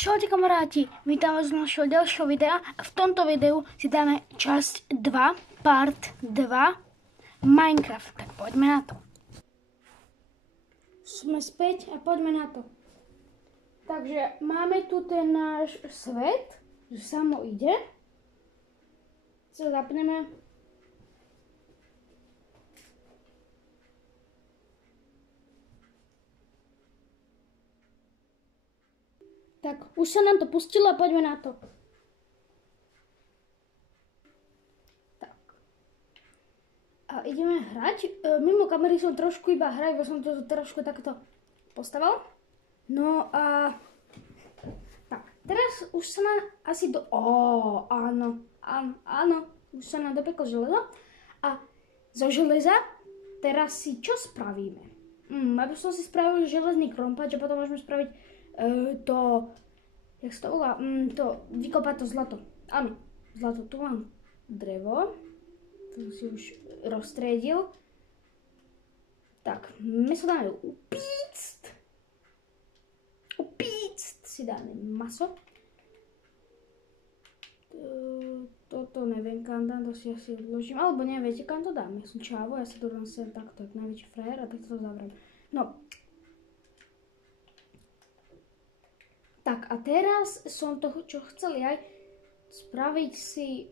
Čaute kamaráti, vítám vás z našeho ďalšieho videa. V tomto videu si dáme časť 2, part 2 Minecraft. Tak poďme na to. Sme späť a poďme na to. Takže máme tu ten náš svet, že samo ide. Co zapneme. Tak, už sa nám to pustilo a poďme na to. Tak. A ideme hrať. Mimo kamery som trošku iba hrať, bo som to trošku takto postavil. No a... Tak, teraz už sa nám asi do... Áno. Už sa nám dopeklo železo. A zo železa teraz si čo spravíme? Aby som si spravil železný krompač a potom môžeme spraviť jak sa to volá, vykopať to zlato. Áno, zlato, tu mám drevo, to si už roztriedil. Tak, my sa dáme upíct si dáme maso. Toto neviem kam dám, to si asi odložím, alebo neviete kam to dám, ja som čávo, ja si to dám sem takto, jak najväčší frajer a takto to zavriem. No. Tak a teraz som to, čo chcel aj spraviť si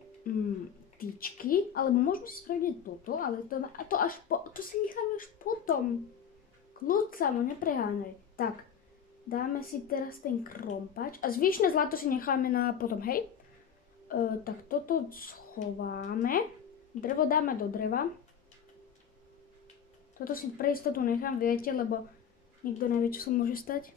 tyčky, alebo môžeme si spraviť toto, ale to si necháme až potom. Kľud samo, nepreháňaj. Tak, dáme si teraz ten krompač a zvyšné zlato si necháme na potom, hej? Tak toto schováme, drevo dáme do dreva. Toto si pre istotu nechám, viete, lebo nikto nevie, čo sa môže stať.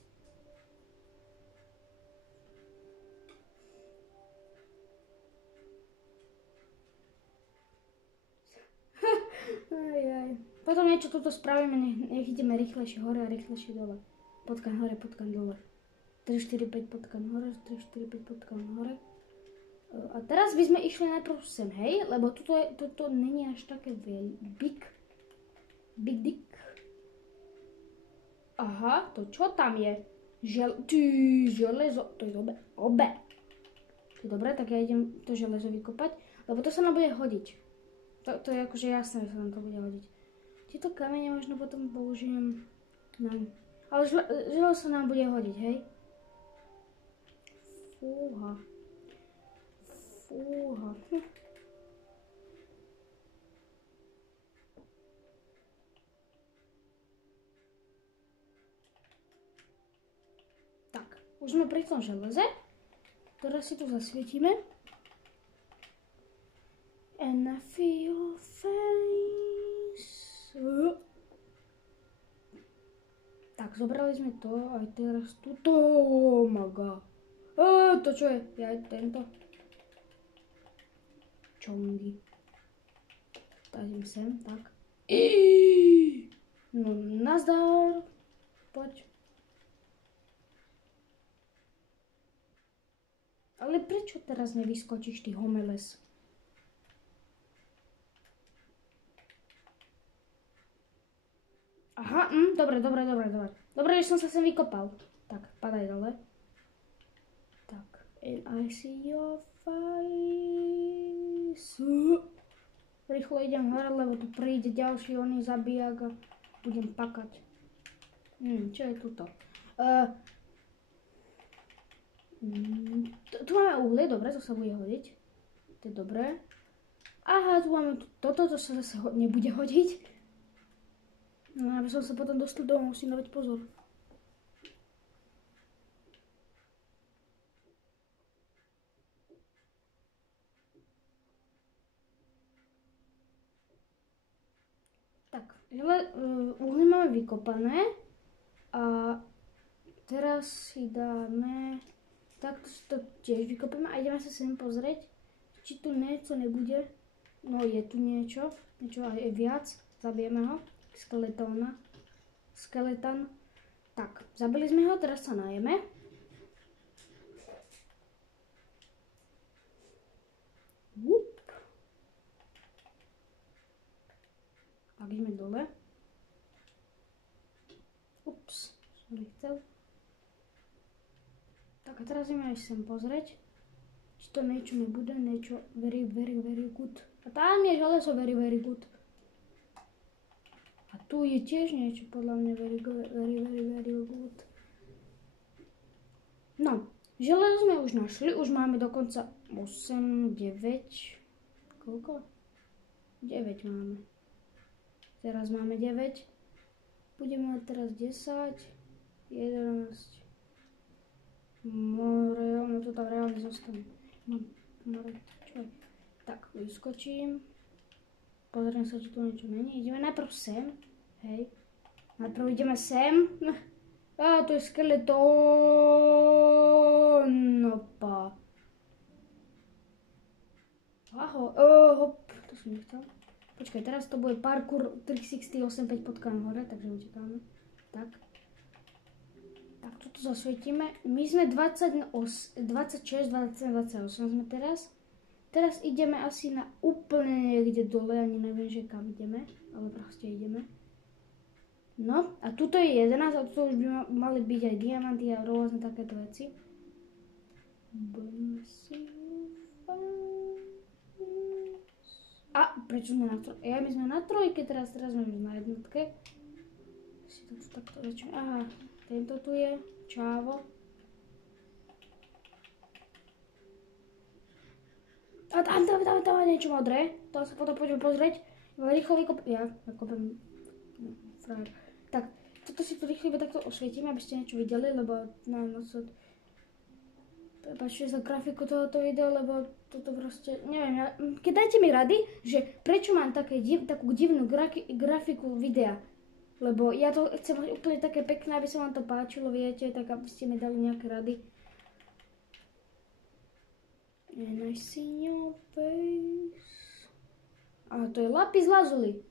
Potom niečo tuto spravíme, nech ideme rýchlejšie hore a rýchlejšie dole. Potkan hore, potkan dole. 3, 4, 5 potkan hore, 3, 4, 5 potkan hore. A teraz by sme išli najprv sem, hej? Lebo toto není až také big dick. Aha, to čo tam je? Železo, to je dobre. To je dobre, tak ja idem to železo vykopať, lebo to sa nám bude hodiť. To je akože jasné, že sa nám to bude hodiť. Tieto kamene možno potom použijem ale železo sa nám bude hodiť, hej? Fúha. Tak, už sme pri tom železe. Teraz si tu zasvietíme. And I feel your face. Tak, zobrali sme to aj teraz tuto. Oh my god. To čo je? Ja tento. Čongy. Stavím sem, tak. No, nazdar. Poď. Ale prečo teraz nevyskočíš, ty homeles? Aha, dobre. Dobre, že som sa sem vykopal. Tak, padaj dole. Tak, and I see your face. Rýchlo idem hore, lebo tu príde ďalší oný zabijak a budem pakať. Čo je tuto? Tu máme uhlie, dobre, to sa bude hodiť. To je dobré. Aha, tu máme toto, to sa zase nebude hodiť. No, aby som sa potom dostal domov, musím dávať pozor. Tak, uhlie máme vykopané a teraz si dáme, takto si to tiež vykopeme a ideme sa sem pozrieť, či tu niečo nebude. No je tu niečo aj viac, zabijeme ho. Skeleton. Tak, zabili sme ho, teraz sa najeme. Tak, ideme dole. Ups, som nechcel. Tak. Tak a teraz ideme aj sem pozrieť, či to niečo nebude, niečo very, very, very good. A tam je železo very, very good. A tu je tiež niečo podľa mňa very, very, very, very good. No, železo sme už našli, už máme dokonca 8, 9, koľko? 9 máme. Teraz máme 9. Budeme mať teraz 10, 11. No to tam reálne zostane. Čo? Tak, vyskočím. Pozriem sa, či tu niečo není. Ideme najprv sem. Hej. Najprv ideme sem. Á, to je skeletón. Opa. Aho, hop. To som nechcel. Počkaj, teraz to bude parkour 360 potkáme hore, takže utekáme. Tak. Tak, toto zasvietime. My sme 26, 27, 28 sme teraz. Teraz ideme asi na úplne niekde dole, ani neviem, že kam ideme, ale proste ideme. No, a tuto je 11, a tuto už by mali byť aj diamanty a rôzne takéto veci. A prečo sme na trojke? My sme na trojke, teraz sme už na jednotke. Si to takto začne. Aha, tento tu je, čávo. A tam je niečo modré, to sa potom poďme pozrieť. Rýchlo vykopem, ja kopem frajer. Tak, toto si tu rýchlo takto osvietíme, aby ste niečo videli, lebo neviem moc od... Prepačte za grafiku tohoto videa, lebo toto proste, neviem, keď dajte mi rady, že prečo mám takú divnú grafiku videa. Lebo ja to chcem mať úplne také pekné, aby sa vám to páčilo, viete, tak aby ste mi dali nejaké rady. And I see your face. A to je lapis lazuli.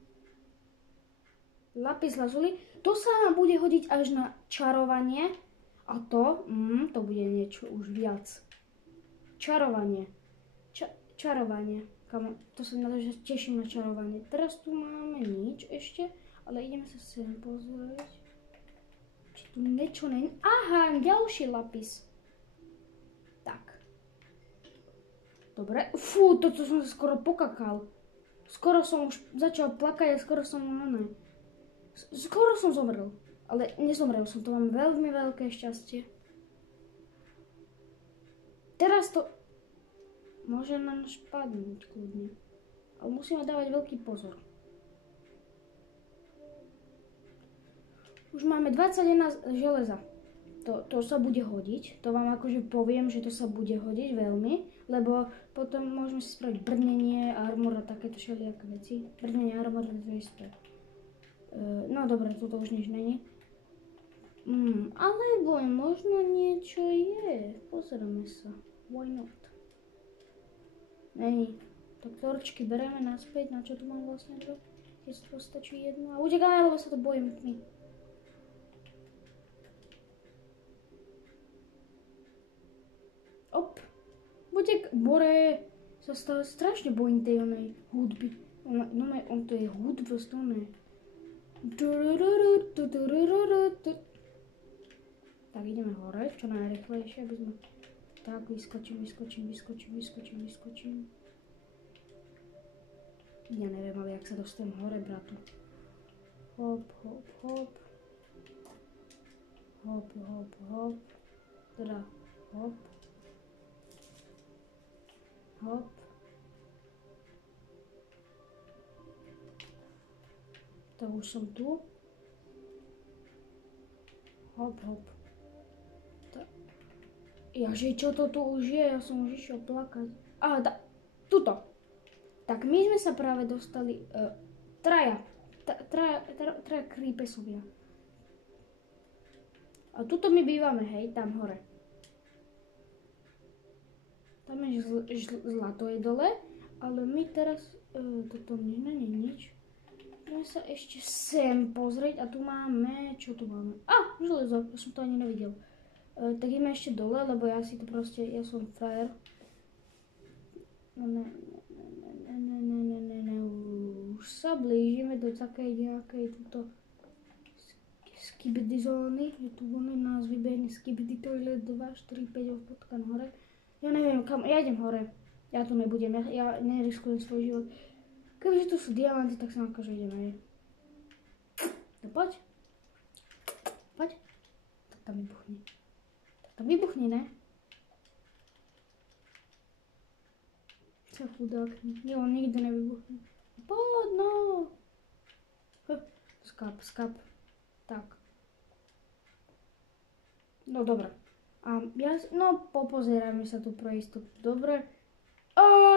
Lapis lazuli. To sa nám bude hodiť až na čarovanie. A to bude niečo už viac. Čarovanie. Čarovanie. To sa na to, že teším na čarovanie. Teraz tu máme nič ešte, ale ideme sa sem pozrieť. Či tu niečo není. Aha, ďalší lapis. Tak. Dobre. Fú, toto som sa skoro pokakal. Skoro som už začal plakať a skoro som zomrel. Ale nezomrel som, to mám veľmi veľké šťastie. Teraz to môže na nás padnúť kľudne. Ale musíme dávať veľký pozor. Už máme 21 železa. To sa bude hodiť. To vám akože poviem, že to sa bude hodiť veľmi. Lebo potom môžeme si spraviť brnenie, armor a takéto všelijaké veci. Brnenie, armor, to je isté. No dobre, toto už nič není. Alebo možno niečo je. Pozrieme sa. Why not? Není. Tak torčky bereme naspäť. Na čo tu mám vlastne to? Keď to stačí jedno. A utekáme, lebo sa to bojím tmy. Op. Bore. Sa strašne bojím tej onej hudby. On to je hudba z toho. Tak ideme hore, čo najrychlejšie, aby sme... Tak, vyskočím. Ja neviem, ale jak sa dostanem hore, bratu. Hop. Teda, hop. Tak už som tu. Hop. Jaže, čo to tu už je? Ja som už išiel plakať. Tuto. Tak my sme sa práve dostali traja creepesovia. A tuto my bývame, hej, tam hore. Tam je zlato je dole, ale my teraz, toto není nič. Ideme sa ešte sem pozrieť a tu máme, čo tu máme? Železo, ja som to ani nevidel. Tak ideme ešte dole, lebo ja si to proste, ja som frajer. Už sa blížime do takej nejakej tuto skibidi zóny, že tu nás vybehne Skibidi Toilet 2, 4, 5 potkan hore. Ja neviem kam, ja idem hore. Ja tu nebudem, ja neriskujem svoj život. Kebyže tu sú diamanty, tak sa akože ideme, hej. No poď. Poď. Tak tam vybuchni. Tak tam vybuchni, ne? Čo chudák. Nie, on nikdy nevybuchne. Poď, no. Skap. Tak. No dobre. A ja, no popozerajme sa tu pro istotu. Dobre.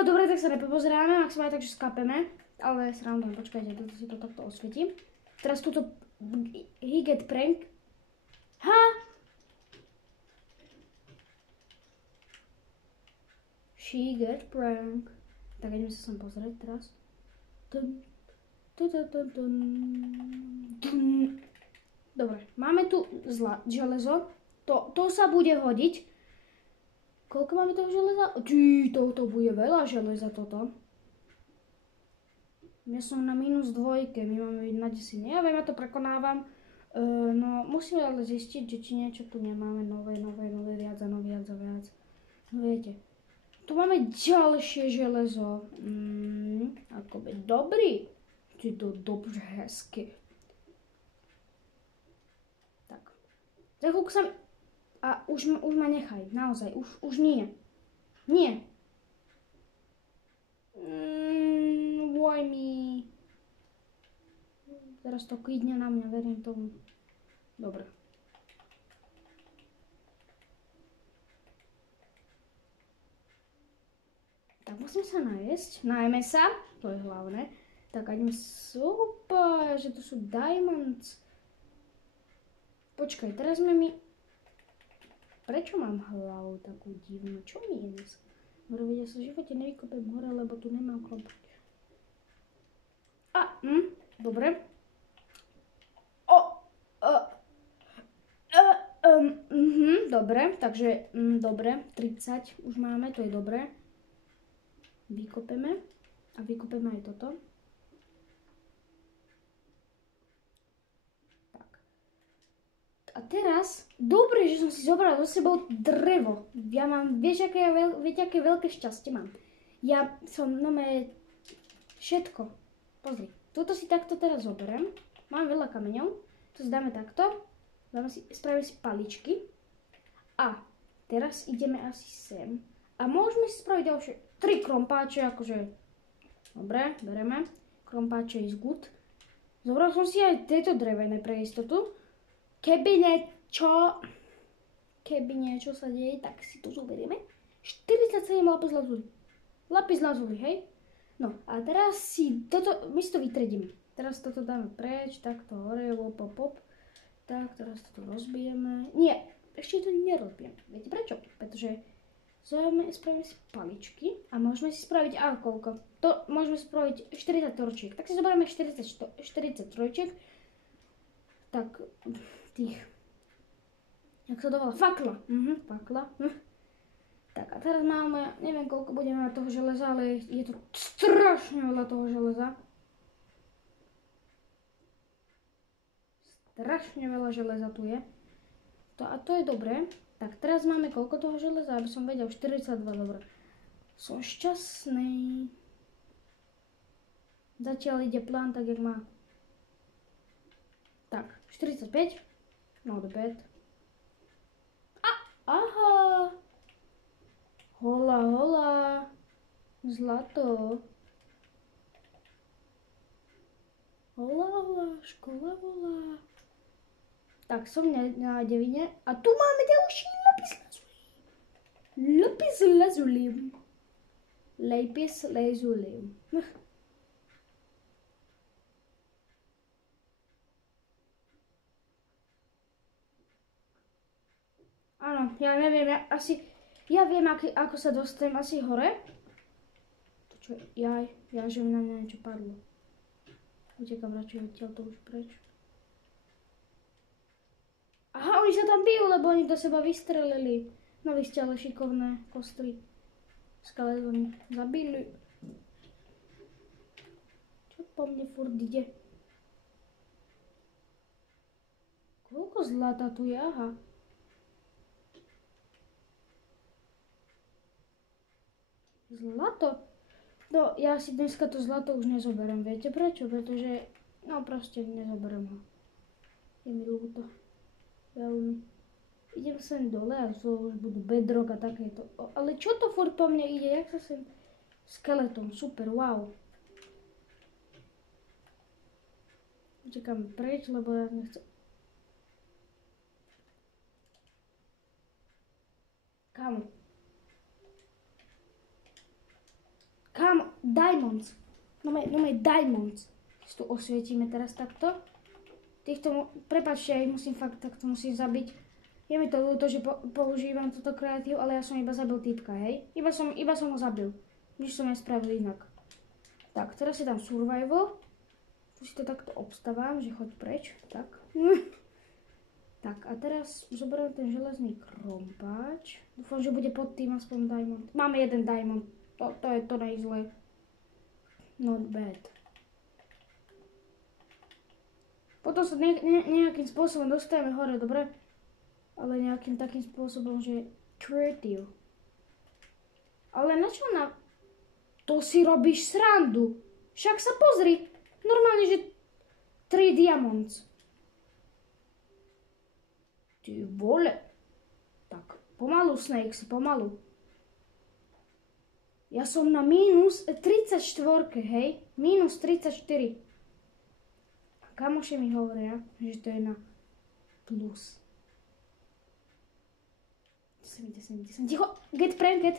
Dobre, tak sa nepopozeráme, maximálne takže skapeme. Ale srandom, počkajte, toto si to takto osvietím. Teraz túto Higet Prank. Ha! She get prank. Tak ideme sa sem pozrieť teraz. Dobre, máme tu železo. To sa bude hodiť. Koľko máme toho železa? Toto bude veľa železa toto. Ja som na -2, my máme byť na 10. Ja viem, ja to prekonávam. No, musíme ale zistiť, že či niečo tu nemáme nové, viac a viac. No viete, tu máme ďalšie železo. Akoby dobrý. Je to dobře hezky. Tak. Za chvíľku sa mi... A už ma nechaj, naozaj, už nie. Nie. Why me? Teraz to klidne na mňa, verím tomu. Dobre. Tak musím sa najesť. Najme sa, to je hlavné. Tak ideme super, že to sú diamonds. Počkaj, teraz sme mi... Prečo mám hlavu takú divnú? Čo mi je dnes? Ja sa v živote nevykopem hore, lebo tu nemám kopať. Dobre. Dobre, takže dobre, 30 už máme, to je dobre. Vykopeme a vykopeme aj toto. Tak. A teraz, dobre, že som si zobral so sebou drevo. Ja mám, viete, aké veľké šťastie mám. Ja som, všetko. Pozri, toto si takto teraz zoberiem. Mám veľa kameňov, to si dáme takto. Spravíme si paličky. A teraz ideme asi sem. A môžeme si spraviť ďalšie 3 krompáče, akože... Dobre, bereme. Krompáče is good. Zobral som si aj tieto drevené pre istotu. Keby niečo sa deje, tak si to zoberieme. 47 lapis lazuli. Lapis lazuli, hej? No a teraz si toto, my si to vytredíme. Teraz toto dáme preč, takto hore, pop. Tak, teraz toto rozbijeme. Nie, ešte to nerozbijeme. Viete prečo? Pretože spravíme si paličky a môžeme si spraviť koľko? To môžeme spraviť 40 trojčiek. Tak si zoberieme 40 trojčiek. Tak, tých... Jak sa to volá? Fakla. Fakla. Tak a teraz máme, neviem koľko budeme mať toho železa, ale je to strašne veľa toho železa. Strašne veľa železa tu je. A to je dobré. Tak teraz máme koľko toho železa, aby som vedel, 42, dobre. Som šťastný. Zatiaľ ide plán tak, jak má. Tak, 45. Not bad. Aha. Hola. Zlato. Hola, škola volá. Tak som na 9. A tu máme ďalší lapis lazuli. Lapis lazuli. Áno, ja neviem, ja viem, ako sa dostanem asi hore. To čo, že mi na mňa niečo padlo. Utekam radšej odtiaľ to už preč. Aha, oni sa tam bijú, lebo oni do seba vystrelili. No vy ste ale šikovné kostry. Skeletoni zabili. Čo po mne furt ide? Koľko zlata tu je? Aha. Zlato? No, ja si dneska to zlato už nezoberiem, viete prečo? Pretože, no proste nezoberiem ho. Je mi ľúto. Veľmi. Idem sem dole a to už budú bedrock a takéto. Ale čo to furt po mne ide? Jak sa sem... Skeleton, super, wow. Utekám preč, lebo ja nechcem... Kámo. Kámo, diamonds. No diamonds. Si tu osvietíme teraz takto. Týchto, prepáčte, ja ich musím fakt takto musím zabiť. Je mi to ľúto, že používam túto kreatív, ale ja som iba zabil týpka, hej? Iba som ho zabil. Nič som nespravil inak. Tak, teraz si dám survival. Tu si to takto obstávam, že choď preč. Tak. Tak, a teraz zoberiem ten železný krompáč. Dúfam, že bude pod tým aspoň diamond. Máme jeden diamond. To je to nejzle. Not bad. Potom sa nejakým spôsobom dostajeme hore, dobre? Ale nejakým takým spôsobom, že creative. Ale na čo na... To si robíš srandu. Však sa pozri. Normálne, že 3 diamonds. Ty vole. Tak, pomalu, Snakes, pomalu. Ja som na minus 34, hej? Minus 34. Kamoši mi hovoria, že to je na plus. 10. Ticho, get prank.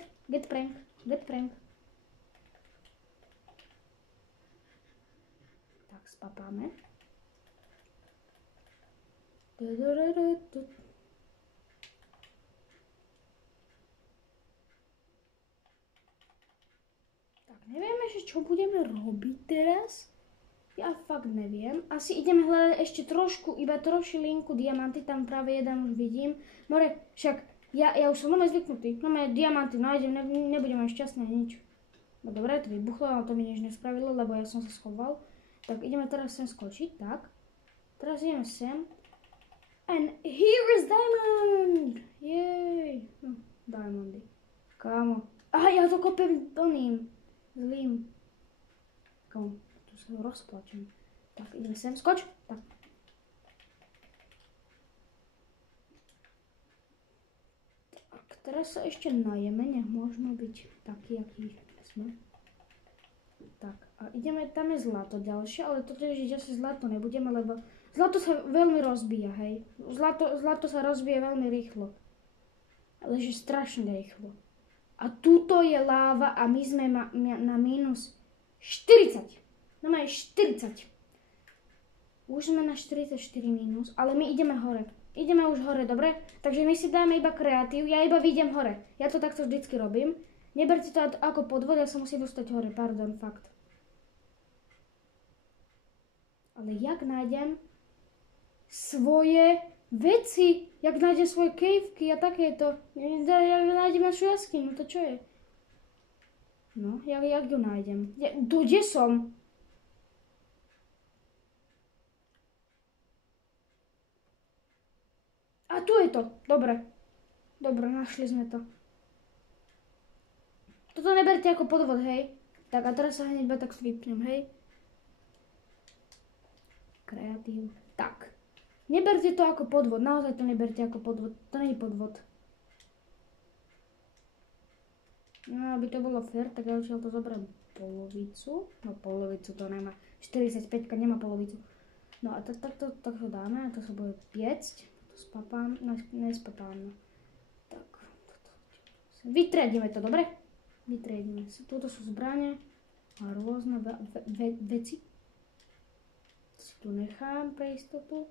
Tak, spapáme. Tak, nevieme, že čo budeme robiť teraz. Ja fakt neviem. Asi ideme hľadať ešte trošku, iba trošilinku diamanty. Tam práve jeden už vidím. More, však ja už som nové zvyknutý. Máme diamanty, nájdem, nebudem aj šťastný nič. No dobre, to vybuchlo, ale to mi nič nespravilo, lebo ja som sa schoval. Tak ideme teraz sem skočiť, tak. Teraz ideme sem. And here is diamond! Jej! No, diamondy. Kámo. Aha, ja to kopiem doným. Zlým. Kámo, tu sa rozplačem. Tak, ideme sem, skoč. Tak. Tak, teraz sa ešte najeme, nech môžeme byť taký, aký sme. Tak, a ideme, tam je zlato ďalšie, ale toto je, že asi zlato nebudeme, lebo zlato sa veľmi rozbíja, hej. Zlato sa rozbije veľmi rýchlo. Ale že strašne rýchlo. A tuto je láva a my sme na minus 40. No máme 40. Už sme na 44 minus, ale my ideme hore. Ideme už hore, dobre? Takže my si dáme iba kreatív, ja iba vyjdem hore. Ja to takto vždycky robím. Neberte to ako podvod, ja sa musím dostať hore, pardon, fakt. Ale jak nájdem svoje veci, jak nájdem svoje kejvky a takéto. Jak nájdem našu jaskyňu, to čo je? No, jak ju nájdem? Kde som? A tu je to, dobre. Dobre, našli sme to. Toto neberte ako podvod, hej? Tak a teraz sa hneď iba tak vypnem, hej? Kreatív. Tak. Neberte to ako podvod, naozaj to neberte ako podvod. To nie je podvod. No, aby to bolo fair, tak ja odtiaľ to zoberiem polovicu. No, polovicu to nemá. 45 nemá polovicu. No a takto dáme, a to sa bude piecť. To spapám, nespapám. Tak. Vytriedíme to, dobre? Vytriedíme. Tuto sú zbrane a rôzne veci. Si tu nechám pre istotu.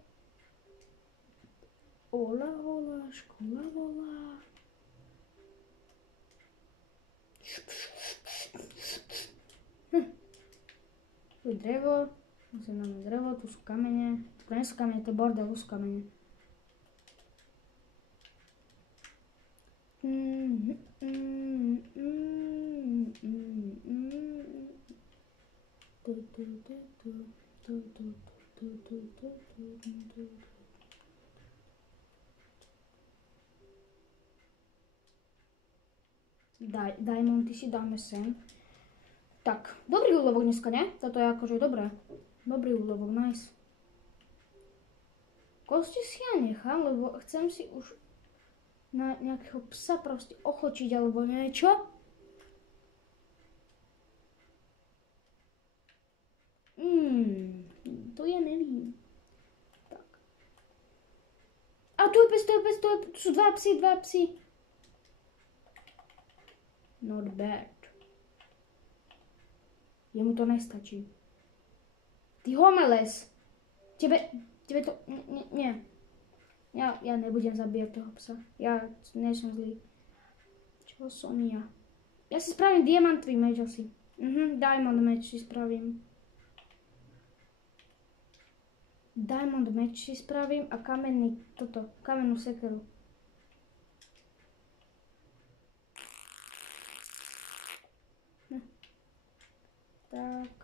Hola, hola, škola volá. Tu je drevo. Musím dáme drevo, tu sú kamene. Tu nie sú kamene, to je bordel, tu sú kamene. Diamondy si dáme sem. Tak, dobrý úlovok dneska, ne? Toto je akože dobré. Dobrý úlovok, nice. Kosti si ja nechám, lebo chcem si už na nejakého psa proste ochočiť alebo niečo. To ja nevím. Tak. A tu je pes, tu sú dva psy. Not bad. Jemu to nestačí. Ty homeles. Tebe to... Nie. Ja nebudem zabíjať toho psa. Ja nie som zlý. Čo som ja? Ja si spravím diamantový meč asi. Diamond meč si spravím. Diamond meč si spravím a kamennú sekeru. Tak.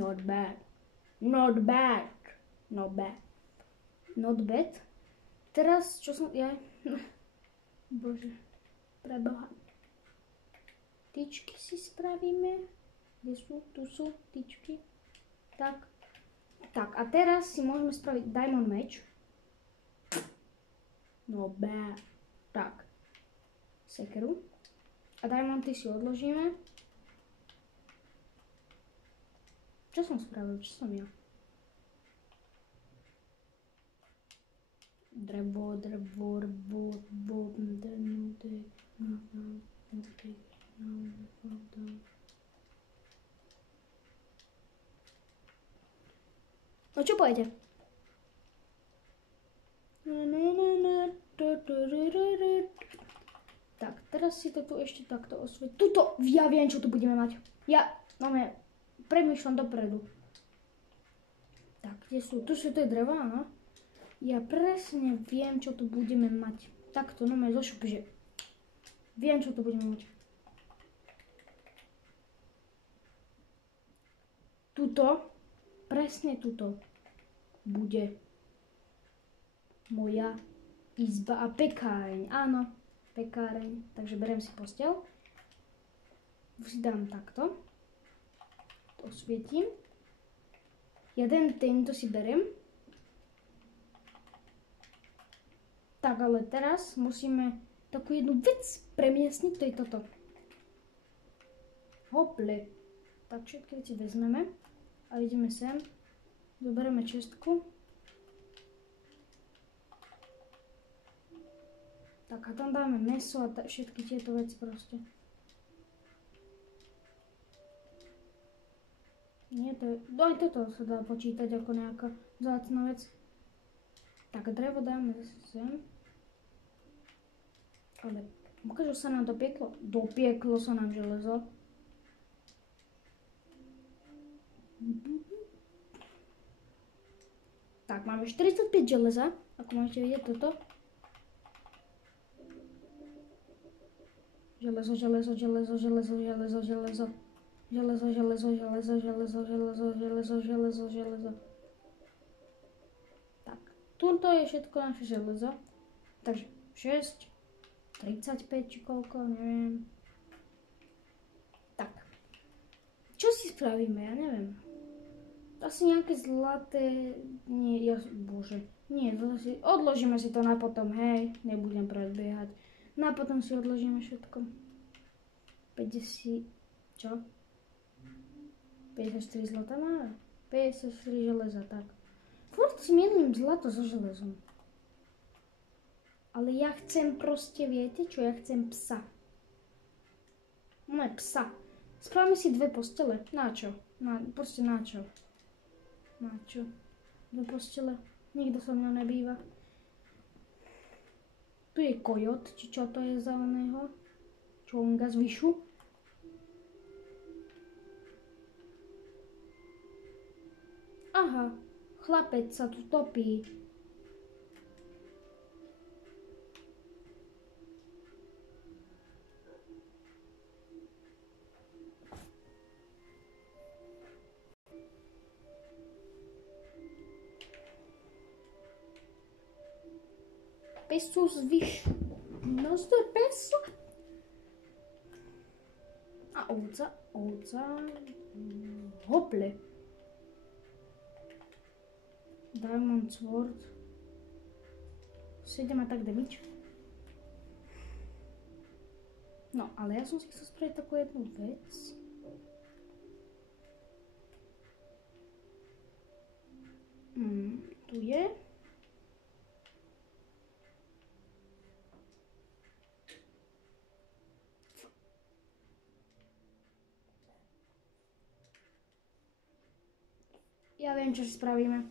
Not bad. Not bad. Teraz, čo som... Bože, preboha. Tyčky si spravíme. Kde sú? Tu sú tyčky. Tak. Tak, a teraz si môžeme spraviť diamond meč. No bad. Tak. Sekeru. A diamondy si odložíme. Čo som spravil? Čo som ja? Drevo. No čo pojete? Tak, teraz si to tu ešte takto osvietím. Tuto, ja viem, čo tu budeme mať. Premýšľam dopredu. Tak, kde sú? Tu je drevo, áno. Ja presne viem, čo tu budeme mať. Takto, zošup, že viem, čo tu budeme mať. Presne tuto bude moja izba a pekáreň. Áno, pekáreň. Takže beriem si posteľ. Si dám takto. Osvietím. Tento si beriem. Tak, ale teraz musíme takú jednu vec premiesniť, to je toto. Hople. Tak všetky veci vezmeme a ideme sem. Zoberieme čestku. Tak a tam dáme mäso a všetky tieto veci proste. Nie, aj toto sa dá počítať ako nejaká vzácna vec. Tak, drevo dáme sem. Ale ukážu sa nám dopieklo. Dopieklo sa nám železo. Tak, máme 45 železa. Ako môžete vidieť toto. Železo. Tak, tuto je všetko naše železo. Takže 6, 35 či koľko, neviem. Tak, čo si spravíme, ja neviem. Asi nejaké zlaté, odložíme si to na potom, hej, nebudem predbiehať. No a potom si odložíme všetko. 50, čo? 54 zlata máme? 54 železa, tak. Furt si mielim zlato so železom. Ale ja chcem proste, viete čo? Ja chcem psa. Máme psa. Spravíme si 2 postele. Na čo? Proste na čo? Na čo? 2 postele. Nikto so mnou nebýva. Tu je kojot, či čo to je za oného? Čonga z Vyšu. Aha, chlapec sa tu topí. pesos vyšší. No 100 peso. A ovca. Hople. Diamond Sword. 7 a tak damage. No, ale ja som si chcel spraviť takú jednu vec. Tu je. Ja viem, čo si spravíme.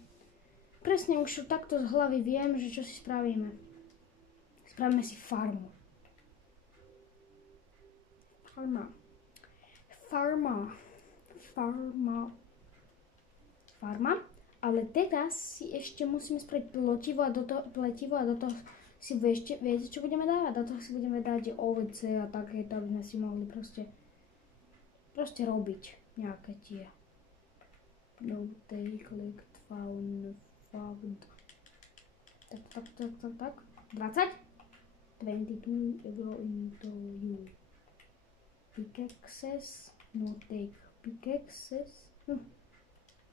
Presne už takto z hlavy viem, že čo si spravíme. Spravíme si farmu. Farma. Ale teraz si ešte musíme spraviť pletivo a do toho si viete, čo budeme dávať? Do toho si budeme dať ovce a takéto, aby sme si mohli proste robiť nejaké tie. No, they collect, found. Tak. 20? 22 euro into you. Pickaxes. No take pickaxes.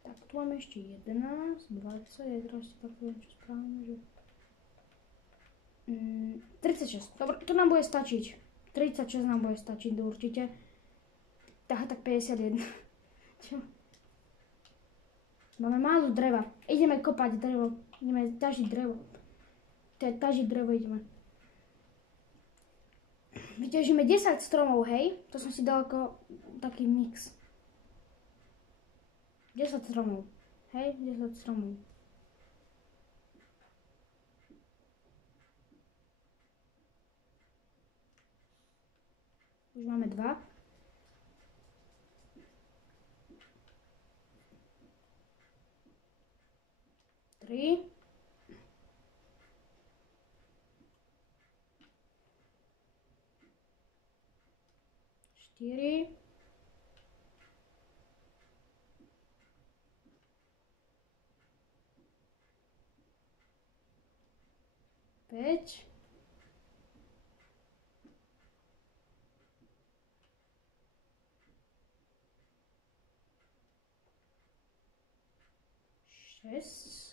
Tak, tu máme ešte 11, 20, ja teraz si tak poviem, čo správame, že... 36, dobre, to nám bude stačiť. 36 nám bude stačiť určite. Tak 51. Čo? Máme málo dreva. Ideme kopať drevo. Ideme ťažiť drevo. Ťažiť drevo ideme. Vyťažíme 10 stromov, hej? To som si dal ako taký mix. 10 stromov. Hej? 10 stromov. Už máme 2. 3. 4. 5. 6.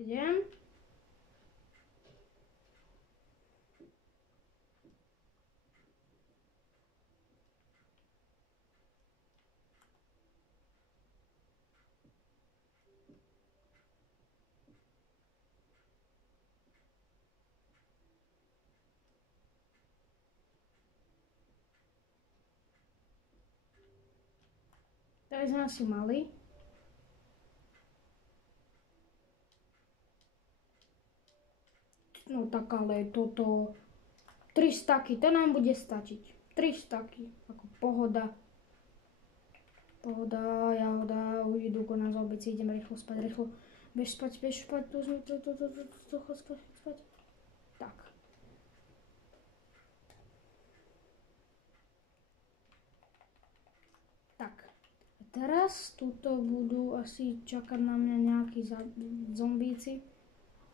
7. tady sme asi mali. No tak ale toto 3 staky, to nám bude stačiť. 3 staky, ako pohoda. Pohoda, jahoda, už idú ko nás obec, ideme rýchlo spať, rýchlo. Bež spať, tu sme, spať. Tak. Tak. A teraz tuto budú asi čakať na mňa nejakí zombíci.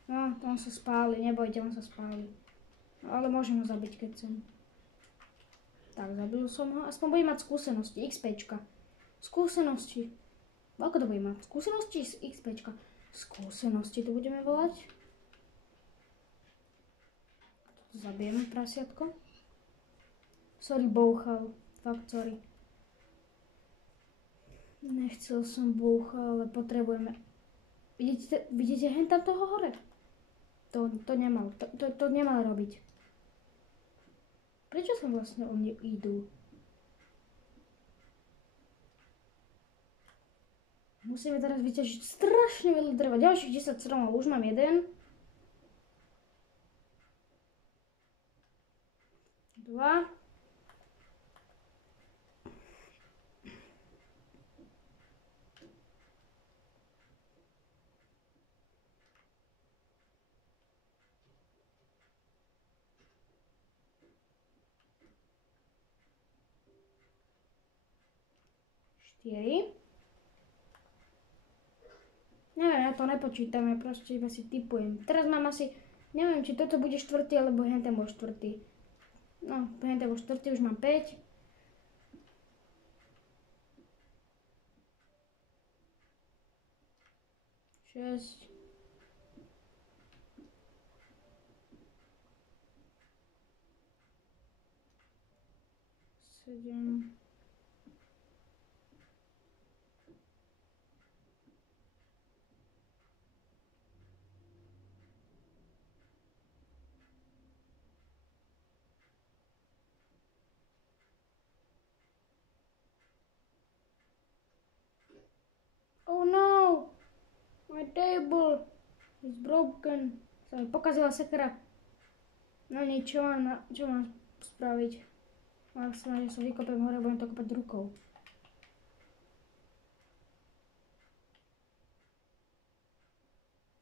No, on sa spáli, nebojte, on sa spáli. No, ale môžem ho zabiť, keď chcem. Tak, zabil som ho. Aspoň bude mať skúsenosti, XPčka. Skúsenosti. Ako to bude mať? Skúsenosti z XPčka. Skúsenosti to budeme volať. Toto zabijeme, prasiatko. Sorry, bouchal. Fakt, sorry. Nechcel som bouchal, ale potrebujeme. Vidíte hen tam toho hore? To nemal robiť. Prečo sa vlastne o mne idú? Musíme teraz vyťažiť strašne veľa dreva. Ďalších 10 stromov. Už mám jeden. 2. 4. Neviem, ja to nepočítam, ja proste iba si typujem. Teraz mám asi, neviem, či toto bude štvrtý, alebo henten bol štvrtý. No, henten bol štvrtý, už mám 5. Šesť. 7. Oh no! My table is broken. Sa mi pokazila sekera. No nič, čo mám spraviť? Mám sa, že sa vykopem hore, budem to kopať rukou.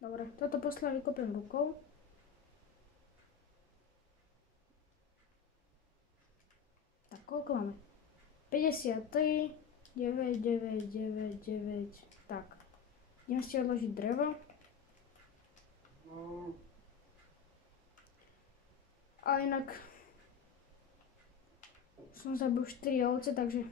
Dobre, toto posledné vykopem rukou. Tak, koľko máme? 53, 9, 9, 9, 9. Tak, ideme si odložiť drevo. A inak som zabil 4 ovce, takže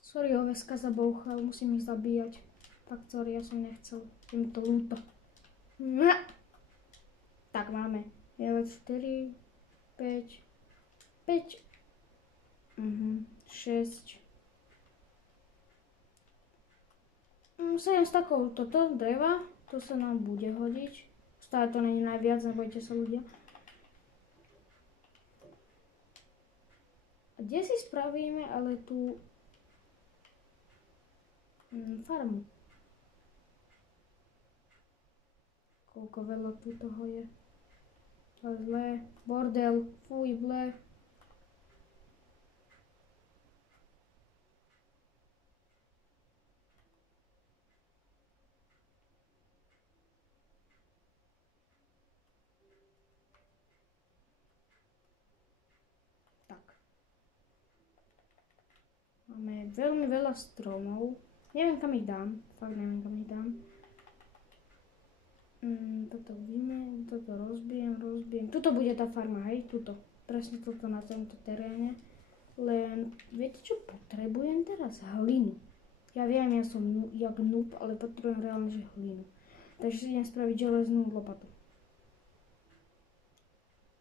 sorry, oveska zabouchal, musím ich zabíjať. Fakt sorry, ja som nechcel, je mi to ľúto. Tak máme 9, 4, 5, 5, 6, 7 stakov toto dreva, to sa nám bude hodiť. Stále to není najviac, nebojte sa ľudia. A kde si spravíme ale tú farmu? Koľko veľa tu toho je. To je zlé. Bordel, fuj, ble. Máme veľmi veľa stromov. Neviem, kam ich dám. Fakt neviem, kam ich dám. Toto víme, toto rozbijem. Tuto bude tá farma, hej? Tuto. Presne toto na tomto teréne. Len, viete čo potrebujem teraz? Hlinu. Ja viem, ja som jak noob, ale potrebujem reálne, že hlinu. Takže si idem spraviť železnú lopatu.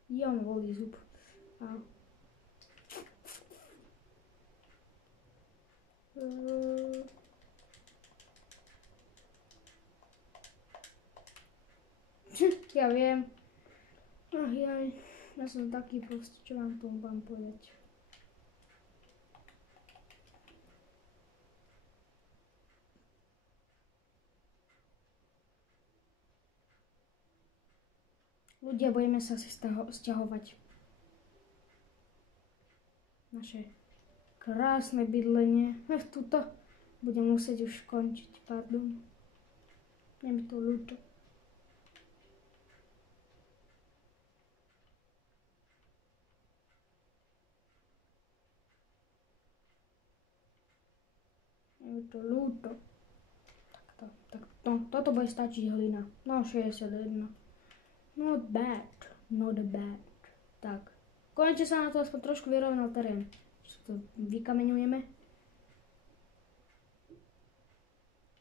Ja mi volí zub. Ja viem. Ach jaj, ja som taký proste, čo vám tomu mám povedať. Ľudia, budeme sa asi sťahovať. Naše krásne bydlenie. Tuto budem musieť už končiť, pardon. Je mi to ľúto. Je mi to ľúto. Takto. Toto bude stačiť hlina. No, 61. Not bad. Not bad. Tak. Konečne sa na to aspoň trošku vyrovnal terén. To vykameňujeme.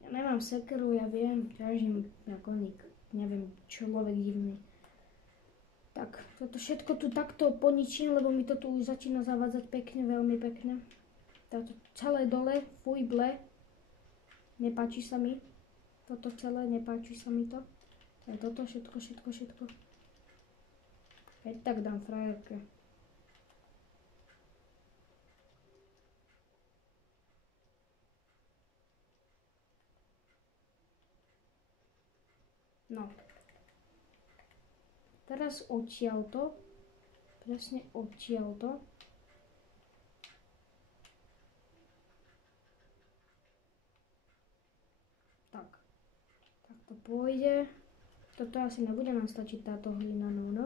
Ja nemám sekeru, ja viem, ťažím ako neviem, človek divný. Tak, toto všetko tu takto poničím, lebo mi to tu už začína zavádzať pekne, veľmi pekne. Toto celé dole, fuj, ble. Nepáči sa mi. Toto celé, nepáči sa mi to. Aj toto, všetko. Keď tak dám frajerke. No. Teraz odtiaľto. Presne odtiaľto. Tak. Tak to pôjde. Toto asi nebude nám stačiť táto hlina. No.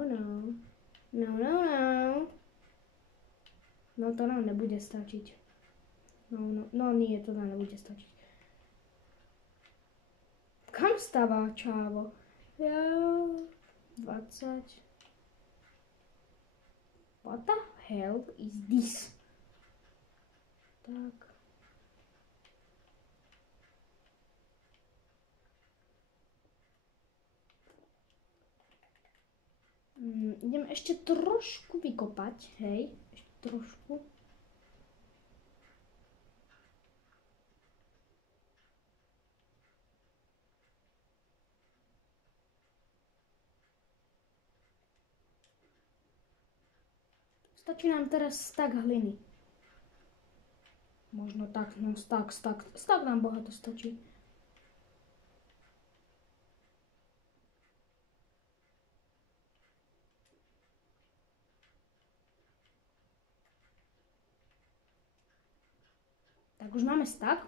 No to nám nebude stačiť. No nie, to nám nebude stačiť. Kam stavá čávo? Ja... 20... What the hell is this? Tak. Idem ešte trošku vykopať, hej. Ešte trošku. Stačí nám teraz stak hliny. Možno tak, no stak nám bohato stačí. Tak už máme stak.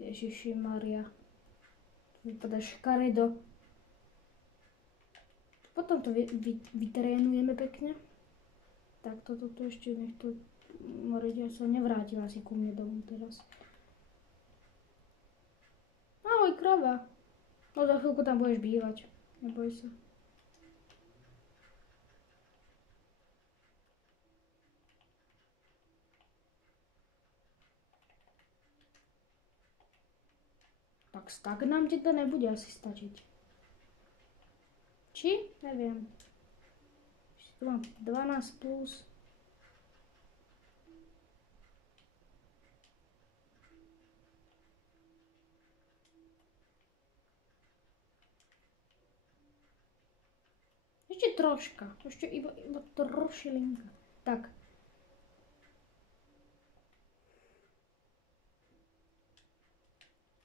Ježiši Maria. To vypadá škaredo. Potom to vytrénujeme pekne. Tak toto tu ešte nech to... Ja sa nevrátim asi ku mne domov teraz. Ahoj, krava. No za chvíľku tam budeš bývať. Neboj sa. Tak nám ti to nebude asi stačiť. Či? Neviem. Tu mám 12 plus. Ešte troška. Ešte iba trošilinka. Tak.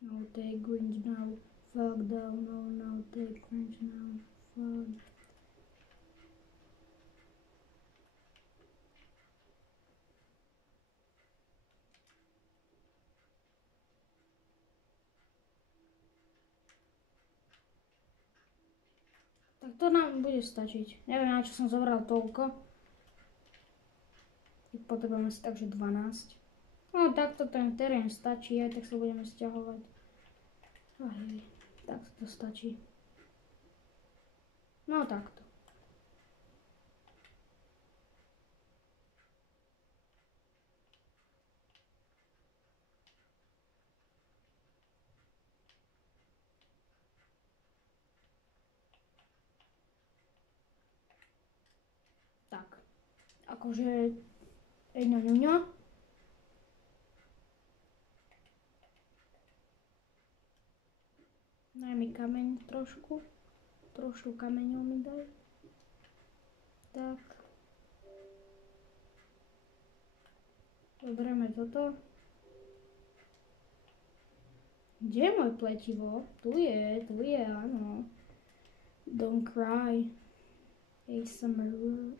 No take greens now. Fuck down. No take greens now. Fuck. Tak to nám bude stačiť. Neviem, na čo som zobral toľko. Potrebujeme si takže 12. No takto ten terén stačí, aj tak sa budeme sťahovať. Takto to stačí. No takto. Tak. Akože... Ňo. Daj mi kameň trošku. Trošku kameňov mi daj. Tak. Zoberieme toto. Kde je moje pletivo? Tu je, áno. Don't cry. ASMR.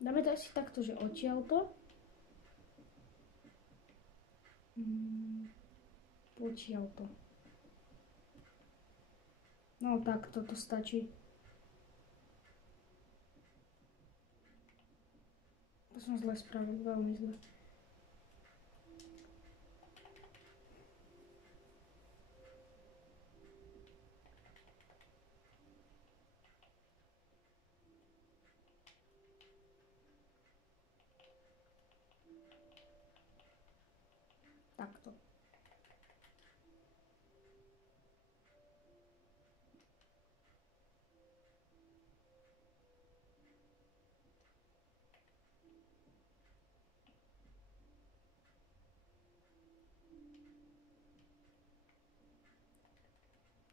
Dáme to asi takto, že odtiaľto. Odtiaľto. No tak, toto stačí. To som zle spravil, veľmi zle. Takto.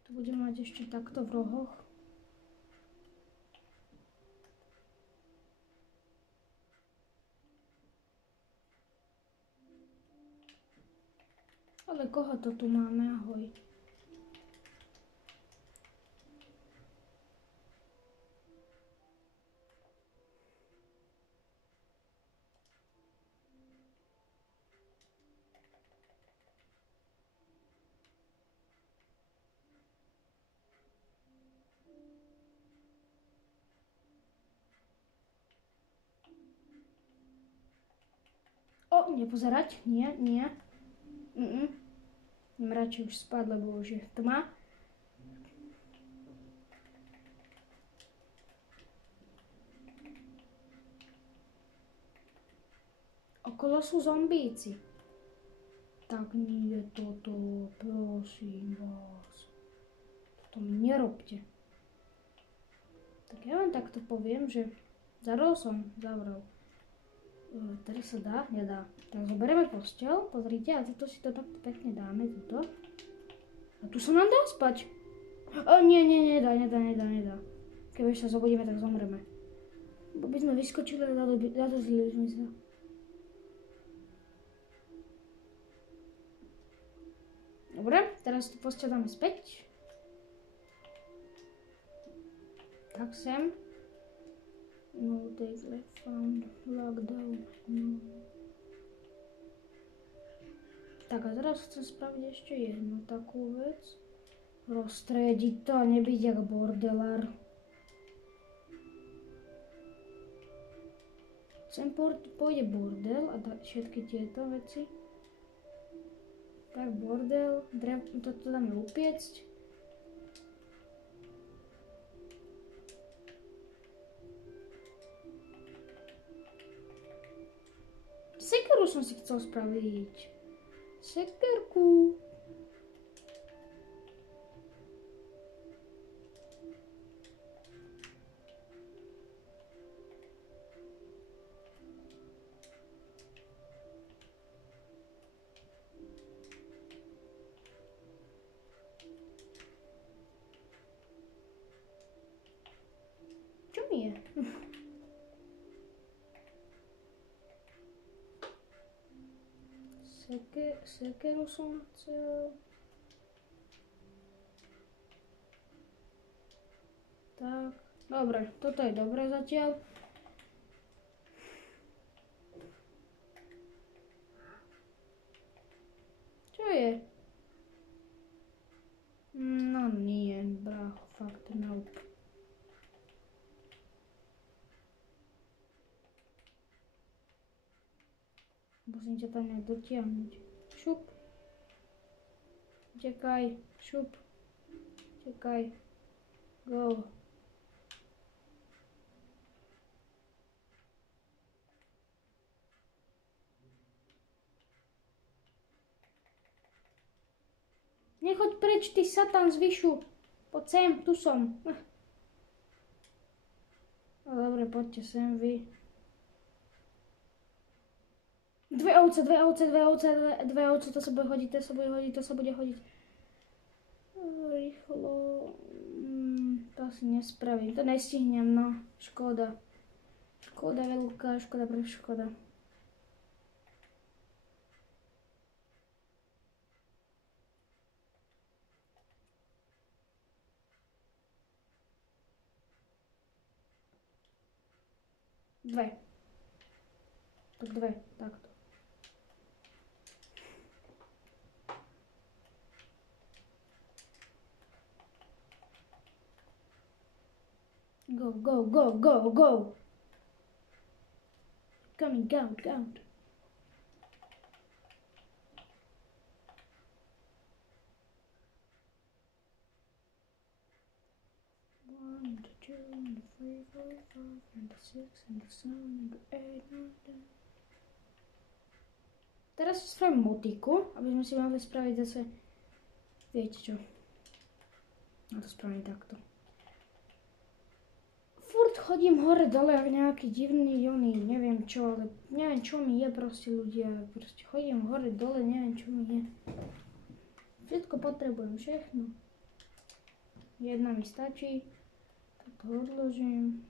Tu budeme mať ešte takto v rohoch. Ale koho to tu máme? Ahoj. nepozerať, nie. Idem radšej už spať, lebo už je tma. Okolo sú zombíci. Tak nie toto, prosím vás. Toto mi nerobte. Tak ja vám takto poviem, že zavral. Tady sa dá? Nedá. Tak zoberieme posteľ, pozrite, a toto si to takto pekne dáme, tuto. A tu sa nám dá spať. Nie, nedá. Keby sa zobudíme, tak zomreme. Bo by sme vyskočili a zadozlili sme sa. Dobre, teraz tu posteľ dáme späť. Tak sem. No, take left found, lockdown, no. Tak a teraz chcem spraviť ešte jednu takú vec. Rozstrediť to a nebyť jak bordelár. Sem pôjde bordel a všetky tieto veci. Tak bordel, toto dáme upiecť. Sekeru som si chcel spraviť. Sekerku. Čo mi je? Sekeru som chcel. Tak, dobre, toto je dobré zatiaľ. Čo je? No nie, brácho, fakt nope. Musím ťa tam nejak dotiahnuť. Šup. Čekaj, šup. Čekaj. Go. Nechoď preč, ty satan zvyšu. Poď sem, tu som. No dobre, poďte sem vy. Dve ovce, to sa bude hodiť. Rýchlo. To asi nespravím, to nestihnem, no. Škoda. Škoda veľká, škoda. Dve. Tak dve, takto. Go. Coming, count. One, the two, and the three, four, five, and the six, and the seven, and the eight, and the... Teraz si spravím motiku, aby sme si mohli spraviť zase... Viete čo? Ja to spravím takto. Furt chodím hore dole jak nejaký divný joný, neviem čo, ale neviem čo mi je proste ľudia, proste chodím hore dole, neviem čo mi je. Všetko potrebujem, všechno. Jedna mi stačí, toto odložím.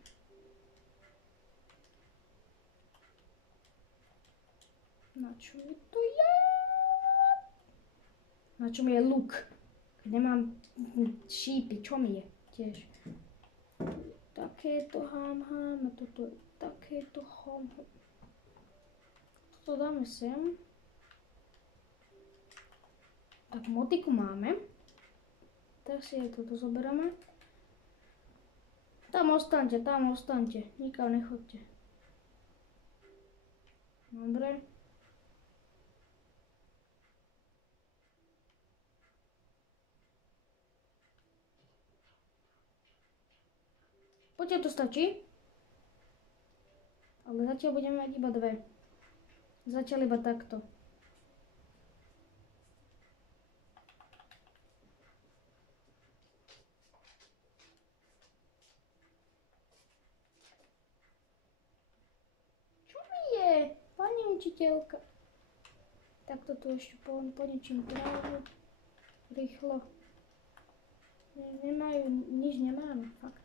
Na čo je to ja? Na čo mi je luk? Keď nemám šípy, čo mi je tiež? Takéto ham, a toto takéto ham. Toto dáme sem. Tak motiku máme. Tak si aj toto zoberieme. Tam ostaňte. Nikam nechoďte. Dobre. Poďte, to stačí. Ale zatiaľ budeme mať iba 2. Zatiaľ iba takto. Čo mi je? Pani učiteľka. Takto tu ešte poničím trávu. Rýchlo. Nič nemáme, fakt.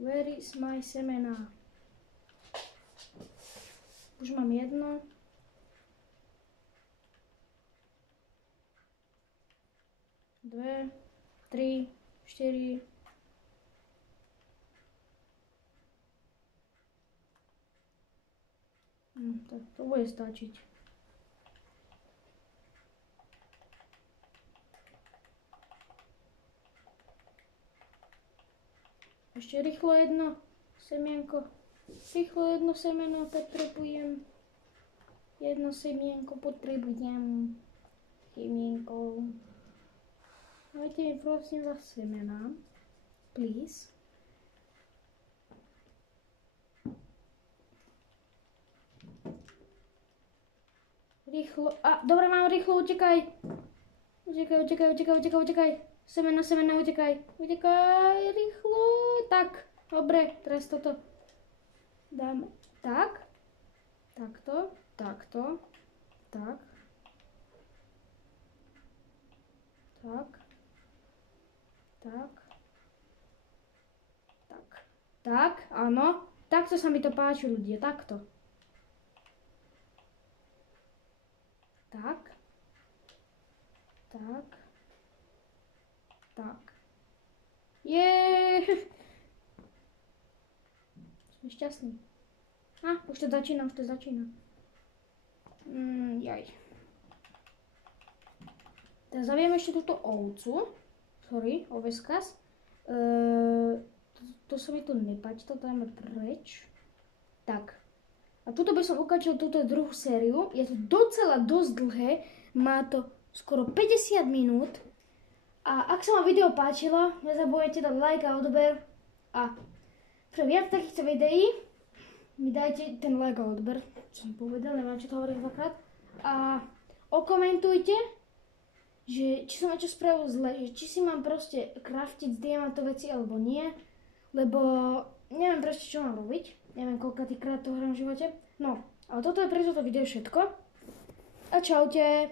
Where is my semena? Už mám 1. 2, 3, 4. Tak to bude stačiť. Ešte rýchlo 1 semienko. Rýchlo 1 semeno potrebujem. 1 semienko potrebujem. Semienko. Dajte mi prosím vás semena. Please. Rýchlo. Dobre, mám rýchlo, utekaj. Utekaj. Semena, utekaj. Utekaj, rýchlo. Tak, dobre, teraz toto dáme tak. Takto. Tak. Tak, áno. Takto sa mi to páči, ľudia, takto. Tak. Sme šťastní. Už to začína. Jaj. Teraz zavijem ešte túto ovcu. Sorry, oveskas. To sa mi tu nepáči, to dáme preč. Tak. A tuto by som ukáčil túto druhú sériu. Je to docela dosť dlhé. Má to skoro 50 minút. A ak sa vám video páčilo, nezabudnite dať like a odber. A pre viac takýchto videí mi dajte ten like a odber. Čo som povedal, neviem, čo to hovorím dvakrát. A okomentujte, že či som niečo spravil zle, že či si mám proste craftiť z diamantov veci alebo nie. Lebo neviem proste, čo mám robiť. Neviem, koľkatýkrát to hrám v živote. No, ale toto je pre toto video všetko. A čaute.